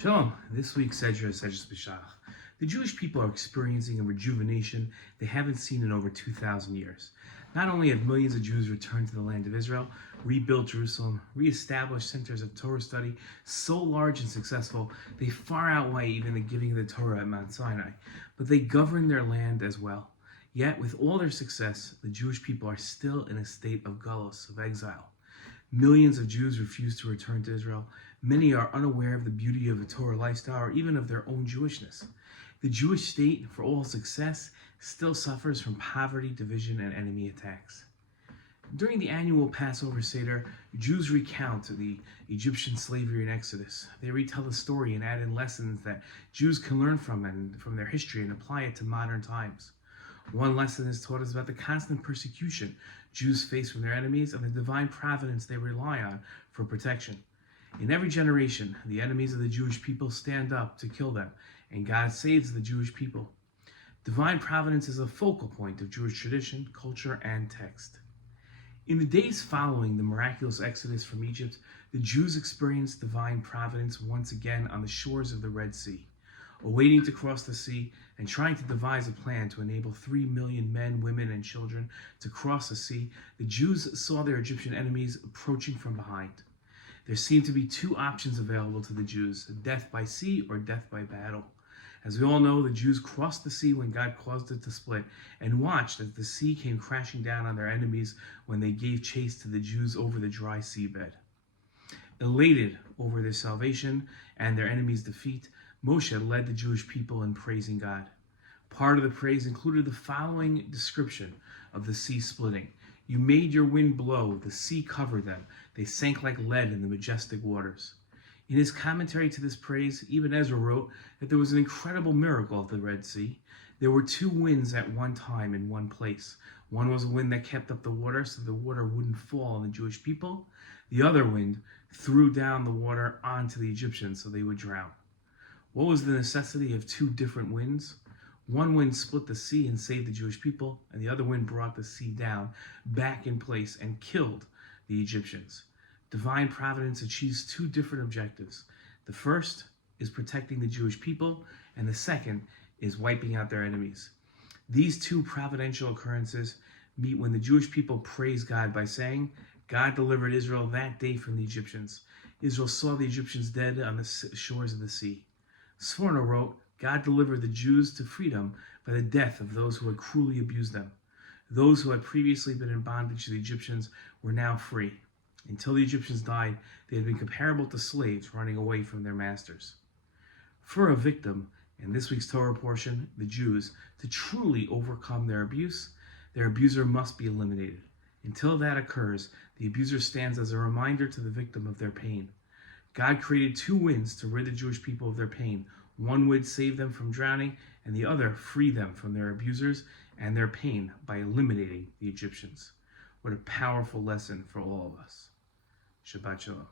Shalom. This week's Sedra Yisro. The Jewish people are experiencing a rejuvenation they haven't seen in over 2,000 years. Not only have millions of Jews returned to the land of Israel, rebuilt Jerusalem, reestablished centers of Torah study so large and successful they far outweigh even the giving of the Torah at Mount Sinai, but they govern their land as well. Yet, with all their success, the Jewish people are still in a state of galus, of exile. Millions of Jews refuse to return to Israel. Many are unaware of the beauty of a Torah lifestyle or even of their own Jewishness. The Jewish state, for all success, still suffers from poverty, division, and enemy attacks. During the annual Passover Seder, Jews recount the Egyptian slavery and Exodus. They retell the story and add in lessons that Jews can learn from their history and apply it to modern times. One lesson is taught us about the constant persecution Jews face from their enemies and the divine providence they rely on for protection. In every generation, the enemies of the Jewish people stand up to kill them, and God saves the Jewish people. Divine providence is a focal point of Jewish tradition, culture, and text. In the days following the miraculous exodus from Egypt, the Jews experienced divine providence once again on the shores of the Red Sea. Awaiting to cross the sea and trying to devise a plan to enable 3 million men, women, and children to cross the sea, the Jews saw their Egyptian enemies approaching from behind. There seemed to be two options available to the Jews, death by sea or death by battle. As we all know, the Jews crossed the sea when God caused it to split and watched as the sea came crashing down on their enemies when they gave chase to the Jews over the dry seabed. Elated over their salvation and their enemies' defeat, Moshe led the Jewish people in praising God. Part of the praise included the following description of the sea splitting. You made your wind blow, the sea covered them. They sank like lead in the majestic waters. In his commentary to this praise, Ibn Ezra wrote that there was an incredible miracle at the Red Sea. There were two winds at one time in one place. One was a wind that kept up the water so the water wouldn't fall on the Jewish people. The other wind threw down the water onto the Egyptians so they would drown. What was the necessity of two different winds? One wind split the sea and saved the Jewish people, and the other wind brought the sea down, back in place, and killed the Egyptians. Divine providence achieves two different objectives. The first is protecting the Jewish people, and the second is wiping out their enemies. These two providential occurrences meet when the Jewish people praise God by saying, God delivered Israel that day from the Egyptians. Israel saw the Egyptians dead on the shores of the sea. Sforno wrote, God delivered the Jews to freedom by the death of those who had cruelly abused them. Those who had previously been in bondage to the Egyptians were now free. Until the Egyptians died, they had been comparable to slaves running away from their masters. For a victim, in this week's Torah portion, the Jews, to truly overcome their abuse, their abuser must be eliminated. Until that occurs, the abuser stands as a reminder to the victim of their pain. God created two winds to rid the Jewish people of their pain. One would save them from drowning, and the other free them from their abusers and their pain by eliminating the Egyptians. What a powerful lesson for all of us. Shabbat Shalom.